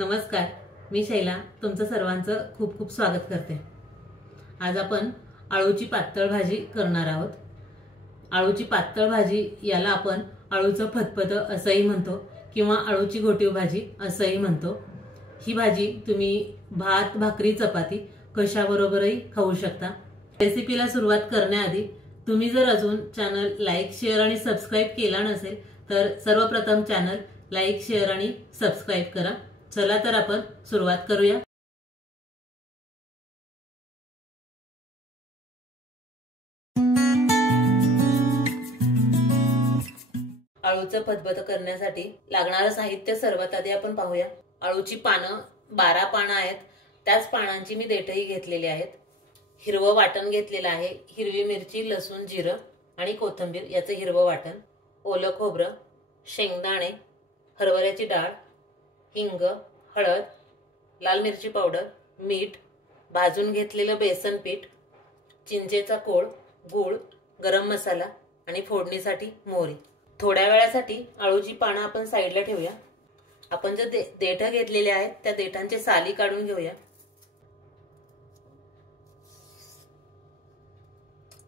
नमस्कार, मी शैला तुमचं सर्वांचं खूप खूप स्वागत करते। आज आपण आळूची पातळ भाजी करणार आहोत। आळूची पातळ भाजी याला आपण आळूचं फतफत असंही म्हणतो किंवा आळूची घोटीव भाजी असंही म्हणतो। ही भाजी तुम्ही भात, भाकरी, चपाती कशाबरोबरही खाऊ शकता। रेसिपीला सुरुवात करण्याआधी तुम्ही जर अजून चॅनल लाईक, शेअर आणि सबस्क्राइब केला नसेल तर सर्वप्रथम चॅनल लाईक, शेअर आणि सबस्क्राइब करा। चला तर आपण सुरुवात करूया। आळूचं फतफत करण्यासाठी लागणारं साहित्य सर्वात आधी आपण पाहूया। आळूची पानं 12 पानं आहेत, त्याच पानांची मी देठही घेतलेली आहेत। हिरवं वाटण घेतलेलं आहे, हिरवी मिरची, लसूण, जिरं आणि कोथिंबीर याचं हिरवं वाटण, ओलं खोबरं, शेंगदाणे, हरभऱ्याची डाळ, हिंग, हळद, लाल मिरची पावडर, मीठ, भाजून घेतलेलं बेसन पीठ, चिंचेचा कोळ, गूळ, गरम मसाला आणि फोडणीसाठी मोहरी। थोड्या वेळासाठी आळूची पानं आपण साईडला ठेवूया। आपण जे देठ घेतलेले आहेत त्या देठांचे साली काढून घेऊया।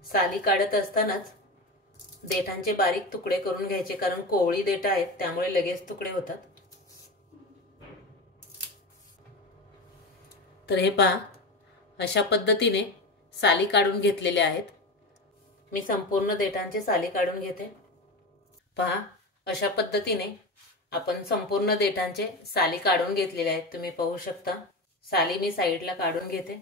साली काढत असतानाच देठांचे बारीक तुकडे करून घ्यायचे, कारण कोवळी देठ आहेत त्यामुळे लगेच तुकडे होतात। तर हे पहा, अशा पद्धतीने साली काढून घेतलेले आहेत। मी संपूर्ण देठांचे साली काढून घेते। पहा, अशा पद्धतीने आपण संपूर्ण देठांचे साली काढून घेतलेले आहेत। तुम्ही पाहू शकता, साली मी साईडला काढून घेते।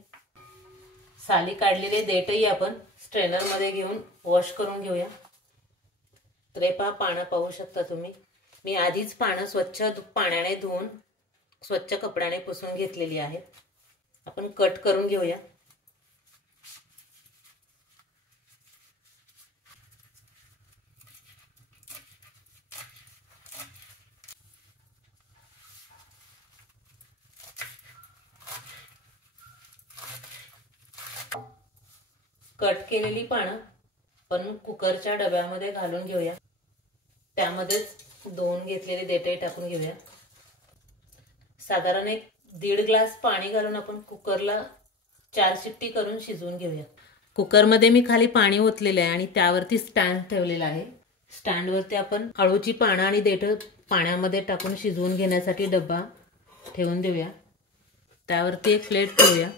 साली काढलेले देठही आपण स्ट्रेनर मध्ये घेऊन वॉश करून घेऊया। तर हे पहा, पानं पाहू शकता तुम्ही। मी आधीच पानं स्वच्छ पाण्याने धुवून स्वच्छ कपड्याने पुसून घेतलेली आहेत। आपण कट करून घेऊया। कट केलेली पानं आपण कुकरच्या डब्यामध्ये घालून घेऊया। त्यामध्येच 2 घेतलेले देठही टाकून घेऊया। साधारण 1.5 ग्लास पाणी घालून आपण कुकरला 4 शिट्टी करून शिजवून घेऊया। कुकरमध्ये मी खाली पाणी ओतलेलं आहे आणि त्यावरती स्टँड ठेवलेला आहे। स्टँडवरती आपण आळूची पानं आणि देठ पाण्यामध्ये टाकून शिजवून घेण्यासाठी डब्बा ठेवून देऊया। त्यावरती एक प्लेट ठेवूया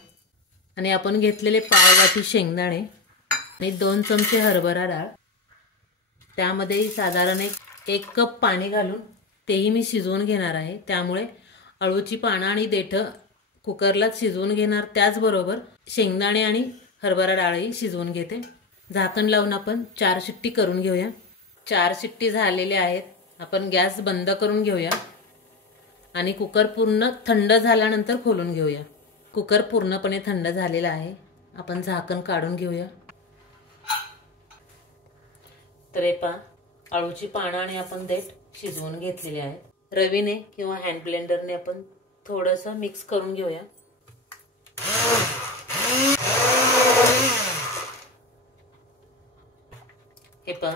आणि आपण घेतलेले पाव वाटी शेंगदाणे आणि 2 चमचे हरभरा डाळ, त्यामध्ये साधारण 1 कप पाणी घालून तेही मी शिजवून घेणार आहे। त्यामुळे आळूची पानं आणि देठ कुकरलाच शिजवून घेणार, त्याचबरोबर शेंगदाणे आणि हरभरा डाळही शिजवून घेते। झाकण लावून आपण 4 शिट्टी करून घेऊया। 4 शिट्टी झालेल्या आहेत। आपण गॅस बंद करून घेऊया आणि कुकर पूर्ण थंड झाल्यानंतर खोलून घेऊया। कुकर पूर्णपणे थंड झालेला आहे। आपण झाकण काढून घेऊया। तर हे पहा, आळूची पानं आणि आपण देठ शिजवून घेतलेले आहेत। रवीने किंवा हँड ब्लेंडरने आपण थोडंसं मिक्स करून घेऊया। हे पहा,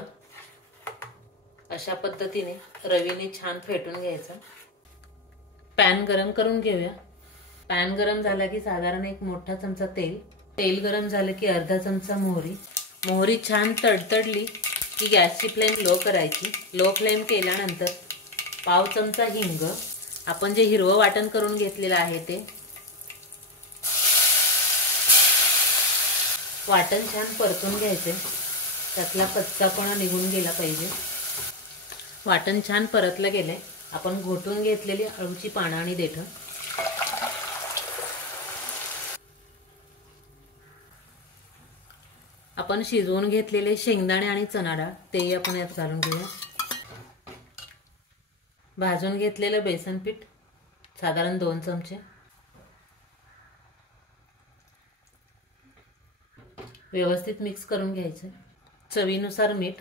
अशा पद्धतीने रवीने छान फेटून घ्यायचं। पॅन गरम करून घेऊया। पॅन गरम झाला की साधारण 1 मोठा चमचा तेल गरम झालं की अर्धा चमचा मोहरी छान तडतडली की गॅसची फ्लेम लो करायची। लो फ्लेम केल्यानंतर पाव चमचा हिंग, आपण जे हिरवं वाटण करून घेतलेलं आहे ते वाटण छान परतून घ्यायचे, त्यातला कच्चापणा निघून गेला पाहिजे। वाटण छान परतलं गेले, आपण घोटून घेतलेली आळूची पानं आणि देठ आपण शिजवून घेतलेले शेंगदाणे आणि चणा डाळ तेही आपण यात घालून घेऊया। भाजून घेतलेलं बेसन पीठ साधारण 2 चमचे, व्यवस्थित मिक्स करून घ्यायचे। चवीनुसार मीठ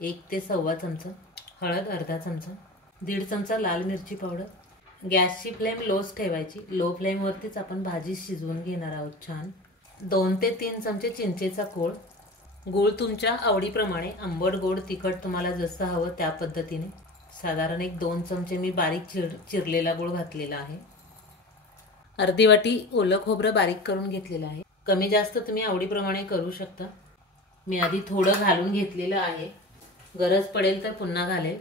1 ते 1.25 चमचा, हळद अर्धा चमचा, 1.5 चमचा लाल मिरची पावडर। गॅसची फ्लेम लोच ठेवायची। लो फ्लेम वरतीच आपण भाजी शिजवून घेणार आहोत छान। 2 ते 3 चमचे चिंचेचा कोळ, गूळ तुमच्या आवडीप्रमाणे, आंबट गोड तिखट तुम्हाला जसं हवं त्या पद्धतीने। साधारण 1-2 चमचे मी बारीक चिरलेला गूळ घातलेला आहे। अर्धी वाटी ओलं खोबरं बारीक करून घेतलेलं आहे. कमी जास्त तुम्ही आवडीप्रमाणे करू शकता. मी आधी थोडं घालून घेतलेलं आहे, गरज पडेल तर पुन्हा घालेल.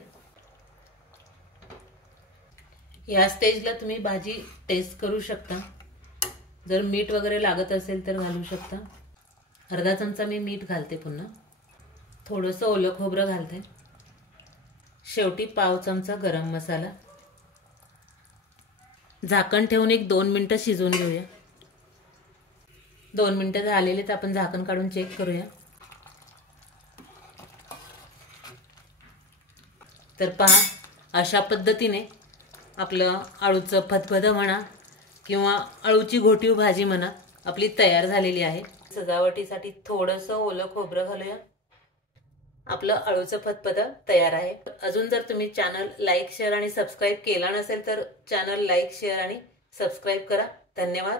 या स्टेजला तुम्ही भाजी टेस्ट करू शकता. जर मीठ वगैरे लागत असेल तर घालू शकता. अर्धा चमचा मी मीठ घालते. पुन्हा थोडंसं ओलं खोबरं घालते. शेवटी पाव चमचा गरम मसाला. झाकण ठेवून एक 2 मिनिटं शिजवून घेऊया. 2 मिनिटं झालेले तर आपण झाकण काढून चेक करूया. तर पहा, अशा पद्धतीने आपलं अळूचं फतफदं म्हणा किंवा अळूची घोटीव भाजी म्हणा आपली तयार झालेली आहे. सजावटीसाठी थोडंसं ओलं खोबरं घालूया. आपलं अळूचं फतफदं तयार आहे. अजून जर तुम्ही चॅनल लाईक, शेअर आणि सबस्क्राईब केला नसेल तर चॅनल लाईक, शेअर आणि सबस्क्राईब करा. धन्यवाद.